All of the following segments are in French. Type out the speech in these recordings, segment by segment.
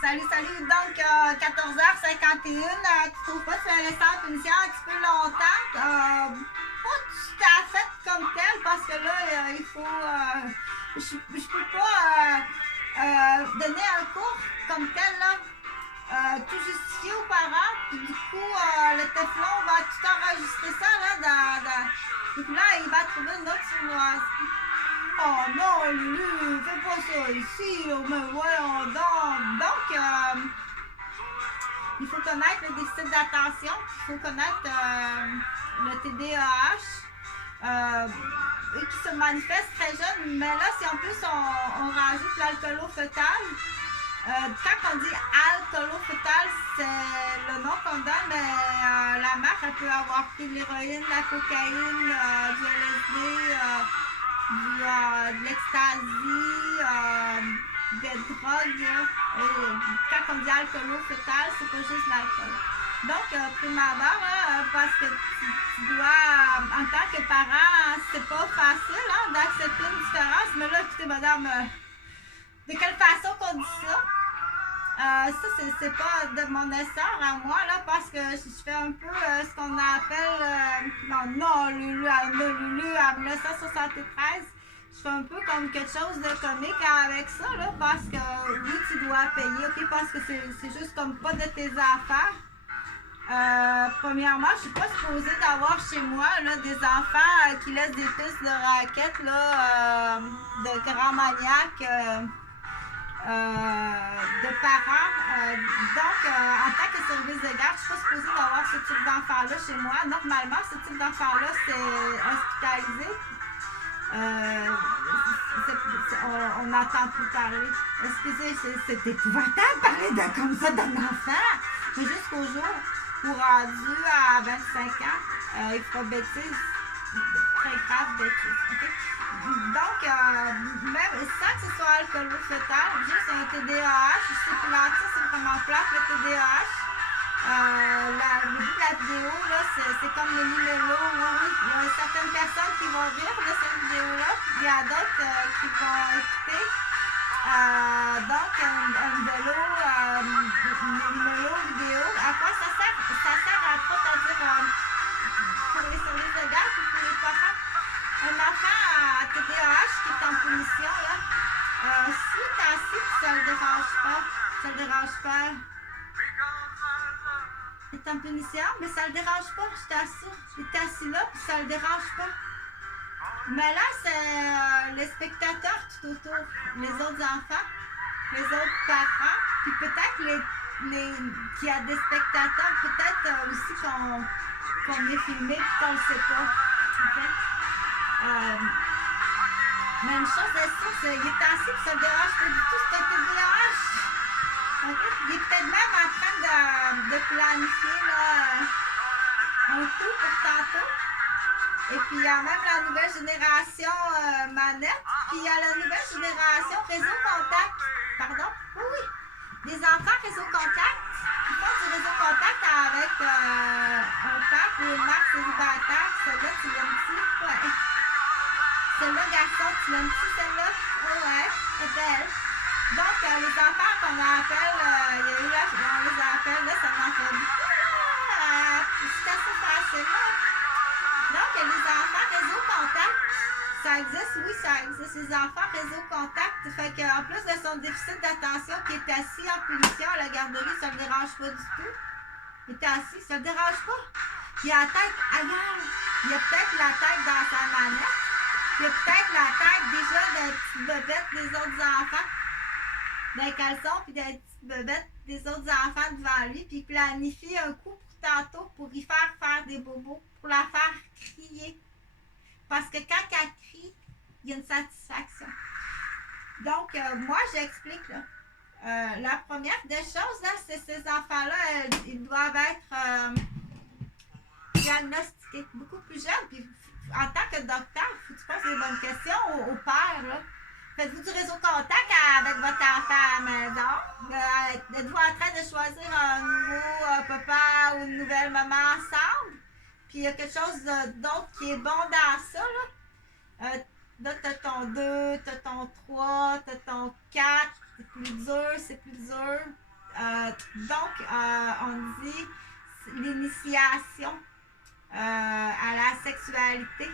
Salut, salut. Donc, 14h51, tu trouves pas que c'est laissé en punition un petit peu longtemps? Pas tout à fait comme tel, parce que là, il faut. Je peux pas donner un cours comme tel, là. Tout justifié aux parents, puis du coup, le Teflon va tout enregistrer ça, là, et puis là, il va trouver une autre sournoise. Oh non, Lulu, fais pas ça ici, mais voyons donc. Donc, il faut connaître le déficit d'attention, il faut connaître le TDAH, qui se manifeste très jeune, mais là, si en plus on rajoute l'alcoolo-fœtal, quand on dit alcoolo-fœtal, c'est le nom qu'on donne, mais la mère, elle peut avoir pris de l'héroïne, de la cocaïne, du LSD, de l'ecstasy, des drogues. Quand on dit alcoolo-fœtal, c'est pas juste l'alcool. Donc, prime abord, parce que tu dois, en tant que parent, c'est pas facile d'accepter une différence. Mais là, écoutez, madame, de quelle façon qu'on dit ça? Ça, c'est pas de mon essor à moi, là, parce que je fais un peu ce qu'on appelle... non, Lulu, en 1973, je fais un peu comme quelque chose de comique avec ça, là, parce que oui, tu dois payer, ok, parce que c'est juste comme pas de tes affaires. Premièrement, je suis pas supposée d'avoir chez moi là, des enfants qui laissent des pistes de raquettes là, de grands maniaques. De parents. En tant que service de garde, je ne suis pas supposée d'avoir ce type d'enfant-là chez moi. Normalement, ce type d'enfant-là, c'est hospitalisé. On n'entend plus parler. Excusez, c'est épouvantable de parler comme ça d'un enfant. Mais jusqu'au jour où rendu à 25 ans, il fera bêtise. Très grave bêtise. Okay? Donc, même sans que ce soit alcoolo-fœtal, juste un TDAH, je sais que l'autisme, c'est vraiment plate, le TDAH. Le but de la vidéo, là, c'est comme le numéro. Oui, il y a certaines personnes qui vont rire de cette vidéo-là, il y a d'autres qui vont écouter. Donc, un vélo, numéro vidéo, à quoi ça sert? Ça sert à quoi, c'est-à-dire pour les services de garde ou pour les parents? Un enfant à TDAH qui est en punition, là, si tu es assis, ça le dérange pas. Ça le dérange pas. Il est en punition, mais ça le dérange pas, je t'assure. Il est assis là, puis ça le dérange pas. Mais là, c'est les spectateurs tout autour, les autres enfants, les autres parents, puis peut-être qu'il y a des spectateurs, peut-être aussi qu'on est filmé et qu'on ne le sait pas. Okay? Mais une chose est sûre, il est assis et ça ne le dérange pas du tout, c'est un TDAH. Okay? Il est peut-être même en train de planifier là, un coup pour tantôt. Et puis il y a même la nouvelle génération manette, puis il y a la nouvelle génération réseau contact. Pardon? Oui. Les enfants réseau contact, ils font du réseau contact avec un père ou une mère célibataire. Celle-là, tu l'aimes-tu? Ouais. Celle-là, garçon, tu l'aimes-tu, celle-là? Ouais, c'est belle. Donc, les enfants qu'on appelle, on les appelle, là, ça m'en fait beaucoup. C'est assez facile, là. Donc, les enfants réseau contact, ça existe, oui, ça existe. Les enfants réseau contact, fait qu'en plus de son déficit d'attention qui est assis en punition à la garderie, ça ne le dérange pas du tout. Il est assis, ça ne le dérange pas. Il a la tête ailleurs. Il a peut-être la tête dans sa manette. Il a peut-être la tête déjà d'un petit bebête des autres enfants. D'un caleçon, puis d'un petit bebête des autres enfants devant lui, puis il planifie un coup pour tantôt pour y faire des bobos, pour la faire crier. Parce que quand elle crie, il y a une satisfaction. Donc, moi, j'explique, là. La première des choses, là, c'est ces enfants-là, ils doivent être diagnostiqués beaucoup plus jeunes. Puis, en tant que docteur, il faut que tu poses les bonnes questions au père, là. Faites-vous du réseau contact avec votre enfant à la maison? Êtes-vous en train de choisir un nouveau papa ou une nouvelle maman ensemble? Puis il y a quelque chose d'autre qui est bon dans ça, là. Là, t'as ton 2, t'as ton 3, t'as ton 4. C'est plus dur, c'est plus dur. Donc, on dit l'initiation à la sexualité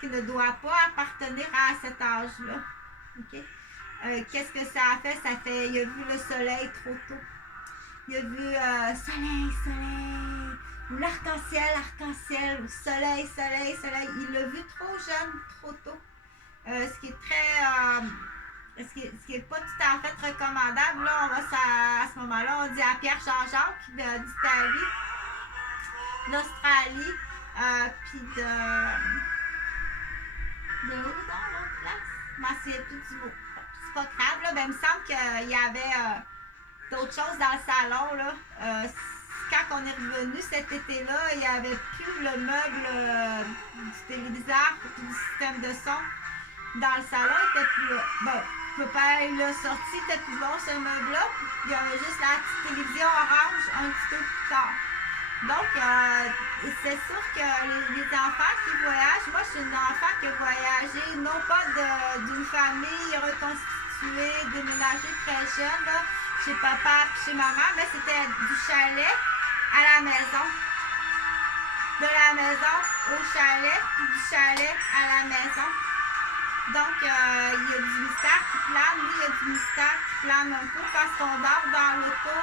qui ne doit pas appartenir à cet âge-là. Okay? Qu'est-ce que ça a fait? Ça fait, il a vu le soleil trop tôt. Il a vu soleil, soleil, ou l'arc-en-ciel, arc-en-ciel, ou soleil, soleil, soleil. Il l'a vu trop jeune, trop tôt. Ce qui est très... ce qui est pas tout à fait recommandable. Là, on va à ce moment-là, on dit à Pierre Jean-Jacques d'Italie, d'Australie, puis de où dans l'autre place? Je m'en souviens plus du mot. C'est pas grave, là. Ben, il me semble qu'il y avait d'autres choses dans le salon, là. Quand on est revenu cet été-là, il n'y avait plus le meuble du téléviseur ou du système de son. Dans le salon, il était plus là. Bon, papa il l'a sorti, il était plus bon ce meuble-là. Il y avait juste la petite télévision orange un petit peu plus tard. Donc, c'est sûr que les enfants qui voyagent, moi je suis une enfant qui a voyagé, non pas d'une famille reconstituée, déménagée très jeune, là, chez papa et chez maman, mais c'était du chalet à la maison. De la maison au chalet, puis du chalet à la maison. Donc, il y a du mystère qui plane. Oui, il y a du mystère qui plane un peu parce qu'on dort dans l'auto.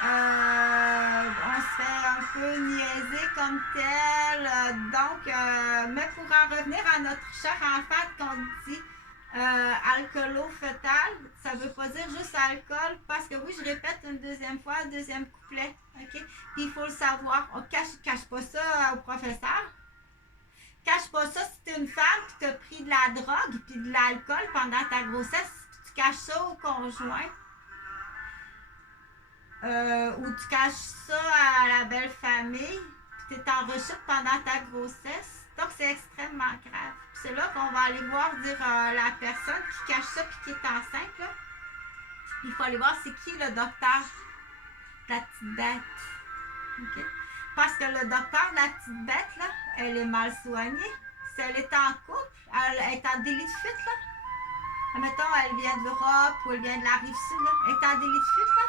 On se fait un peu niaiser comme tel. Mais pour en revenir à notre cher enfant, qu'on dit alcoolo-fœtal, ça veut pas dire juste alcool, parce que oui, je répète une deuxième fois, un deuxième couplet. Okay? Puis il faut le savoir. On cache pas ça au professeur. Cache pas ça si t'es une femme qui t'a pris de la drogue puis de l'alcool pendant ta grossesse, tu caches ça au conjoint. Ou tu caches ça à la belle famille, puis t'es en rechute pendant ta grossesse. Donc c'est extrêmement grave. Puis c'est là qu'on va aller voir dire la personne qui cache ça puis qui est enceinte. Là. Il faut aller voir c'est qui le docteur de la petite bête. Okay? Parce que le docteur de la petite bête, là, elle est mal soignée. Si elle est en couple, elle est en délit de fuite, là. Admettons, elle vient d'Europe ou elle vient de la Rive-Sud, là. Elle est en délit de fuite, là.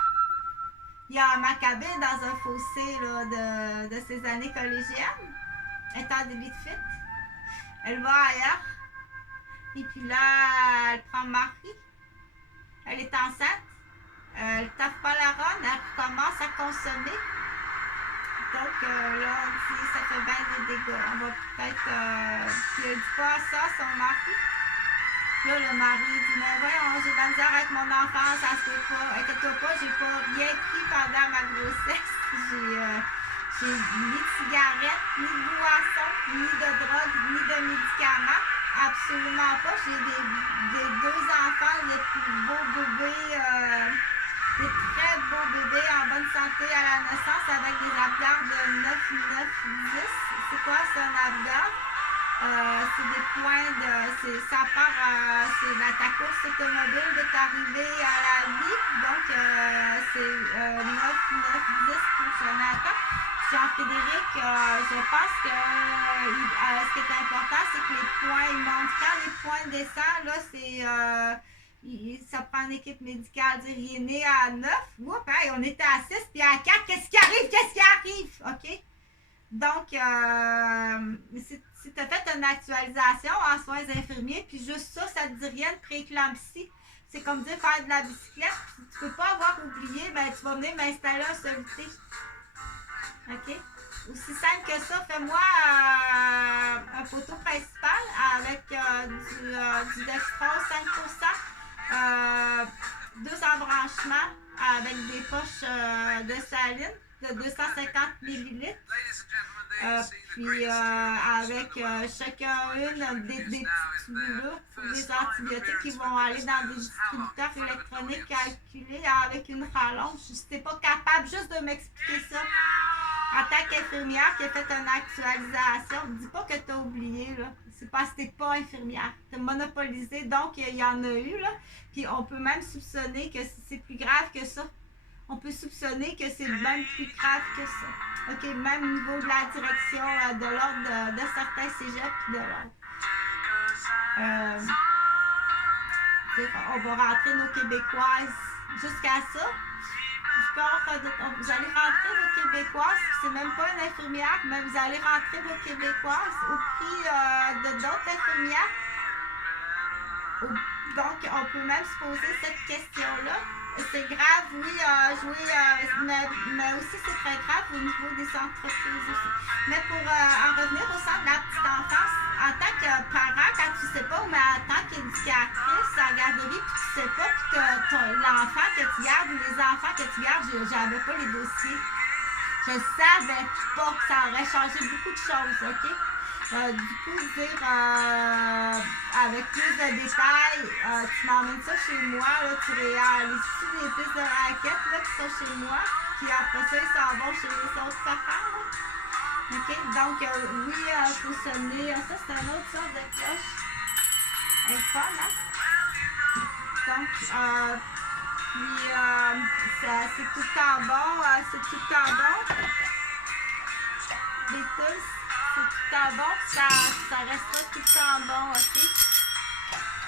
Il y a un Maccabée dans un fossé, là, de ses années collégiennes. Elle est en délit de fuite. Elle va ailleurs. Et puis là, elle prend mari. Elle est enceinte. Elle ne tape pas la ronde. Elle commence à consommer. Donc là, on dit, ça fait bien des dégâts. On va peut-être... puis elle dit pas ça à son mari. Là, le mari dit, mais voyons, j'ai de la misère avec mon enfant, ça se fait pas. Inquiète-toi pas, j'ai pas rien pris pendant ma grossesse. J'ai ni de cigarettes, ni de boissons, ni de drogue, ni de médicaments. Absolument pas. J'ai des deux enfants, les plus beaux bébés... des très beaux bébés en bonne santé à la naissance avec des apgards de 9, 9, 10. C'est quoi, c'est un apgard? C'est des points de... ça part... c'est ta course automobile de t'arriver à la vie. Donc, c'est 9, 9, 10 pour Jonathan. Jean-Frédéric, je pense que ce qui est important, c'est que les points, ils montent. Quand les points descendent, là, c'est... ça prend une équipe médicale. Dire, il est né à 9, oups, hey, on était à 6, puis à 4, qu'est-ce qui arrive? Qu'est-ce qui arrive? OK? Donc, si tu as fait une actualisation en soins infirmiers, puis juste ça, ça te dit rien de prééclampsie. C'est comme dire faire de la bicyclette, puis tu peux pas avoir oublié, ben tu vas venir m'installer un soluté. OK? Aussi simple que ça, fais-moi un poteau principal avec du dextrose 5%, 2 embranchements avec des poches de saline de 250 ml. Puis avec chacun des petits tubulures pour des antibiotiques qui vont aller dans des distributeurs électroniques calculés avec une rallonge. Si tu n'es pas capable juste de m'expliquer ça en tant qu'infirmière qui a fait une actualisation, dis pas que tu as oublié, là. C'est parce que tu n'es pas infirmière. Tu es monopolisé, donc il y en a eu, là. Puis on peut même soupçonner que c'est plus grave que ça. On peut soupçonner que c'est même plus grave que ça. OK, même au niveau de la direction de l'ordre de certains cégeps puis de l'ordre. On va rentrer nos Québécoises jusqu'à ça. Vous allez rentrer vos Québécoises, c'est même pas une infirmière, mais vous allez rentrer vos Québécoises au prix de d'autres infirmières. Donc, on peut même se poser cette question-là. C'est grave, oui, mais aussi c'est très grave au niveau des entreprises aussi. Mais pour en revenir au centre de la petite enfance, en tant que parent, quand tu sais pas, mais en tant qu'éducatrice en garderie, puis tu sais pas, puis l'enfant que tu gardes ou les enfants que tu gardes, j'avais pas les dossiers. Je savais pas que ça aurait changé beaucoup de choses, OK? Du coup, dire avec plus de détails, tu m'emmènes ça chez moi, là, tu réalises des pistes de raquettes là, qui sont chez moi, puis après ça, ils s'en vont chez les autres parents. Là. OK? Donc, oui, il faut sonner. Ça, c'est une autre sorte de cloche. Elle est fun, hein? Donc, puis, c'est tout le temps bon. C'est tout le temps bon. Les tous. C'est tout le temps bon, ça restera tout le temps bon, OK?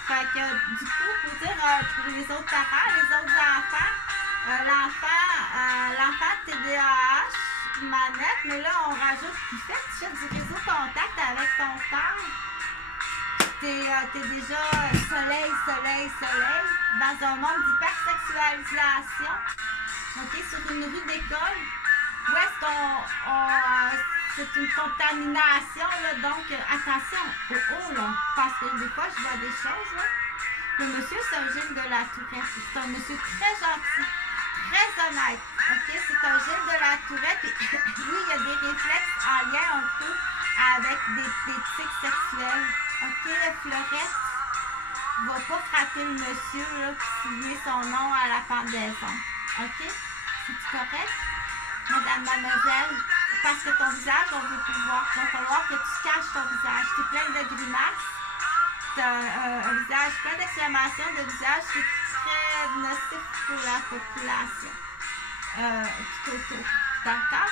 Fait que, du coup, pour dire pour les autres parents, les autres enfants, l'enfant TDAH, manette, mais là, on rajoute qui fait, tu fais du réseau contact avec ton père. T'es déjà soleil, dans un monde d'hypersexualisation, OK? Sur une rue d'école, où est-ce qu'on... c'est une contamination, là, donc attention au haut, là, parce que des fois, je vois des choses, là. Le monsieur, c'est un Gilles de la Tourette. C'est un monsieur très gentil, très honnête, OK? C'est un Gilles de la Tourette, et oui, il y a des réflexes en lien un peu avec des tics sexuels, OK? Fleurette va pas frapper le monsieur, là, pour signer son nom à la pendaison, OK? C'est correct? Mademoiselle, parce que ton visage, on veut plus voir. Il va falloir que tu caches ton visage. Tu es plein de grimaces. Tu as un visage plein d'exclamations, de visage qui est très nocif pour la population. Tout autour. D'accord?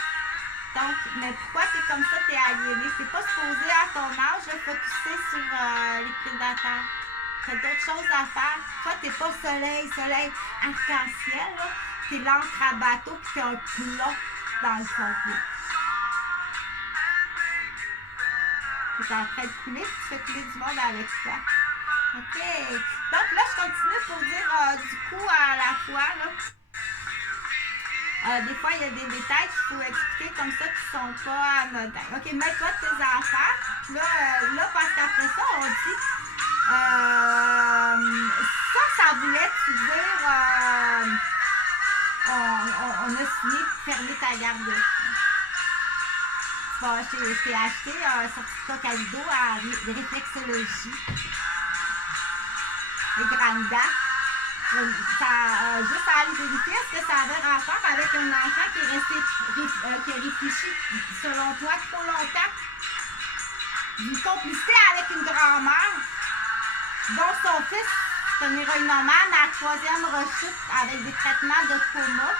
Donc, mais pourquoi tu es comme ça, tu es aliéné? Tu n'es pas supposé à ton âge focusser sur les prédateurs. Tu as d'autres choses à faire. Toi, tu n'es pas soleil arc-en-ciel. Tu es l'encre à bateau puis tu as un plomb dans le fond. Tu es en train de couler, puis tu fais couler du monde avec toi. OK. Donc là, je continue pour dire du coup à la fois, là. Des fois, il y a des détails qu'il faut expliquer comme ça qui ne sont pas anodins. OK, mets-toi de tes affaires. Là, parce qu'après ça, on dit... ça voulait-tu dire... on a signé pour fermer ta garderie. Bon, je t'ai acheté un certificat Calido à réflexologie. Les grandes dates. Juste à aller vérifier est-ce que ça avait rapport avec un enfant qui est resté qui a réfléchi, selon toi, trop longtemps. D'une complicité avec une grand-mère dont son fils est un héroïnomane à la 3e rechute avec des traitements de coma.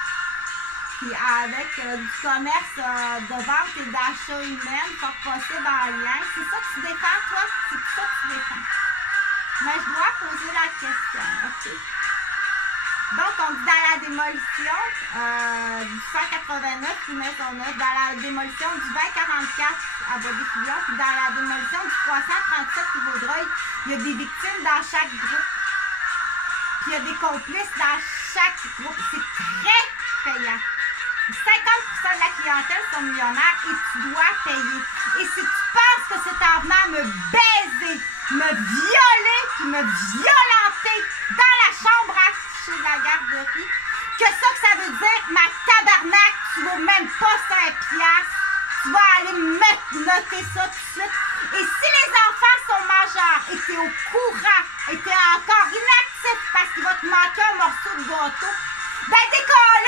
Puis avec du commerce de vente et d'achat humaine, fort possible en lien. C'est ça que tu défends, toi? C'est ça que tu défends. Mais je dois poser la question, OK? Donc, on dit dans la démolition du 189 rue Maisonneuve, dans la démolition du 2044 à Bois-des-Filions, puis dans la démolition du 337 rue Vaudreuil, il y a des victimes dans chaque groupe. Puis il y a des complices dans chaque groupe. C'est très payant. 50% de la clientèle sont millionnaires et tu dois payer. Et si tu penses que c'est en venant me baiser, me violer, puis me violenter dans la chambre à coucher de la garderie, que ça veut dire, ma tabarnak, tu vaux même pas 5 piastres, tu vas aller noter ça tout de suite. Et si les enfants sont majeurs et tu es au courant et tu es encore inactif parce qu'il va te manquer un morceau de gâteau, ben décolle!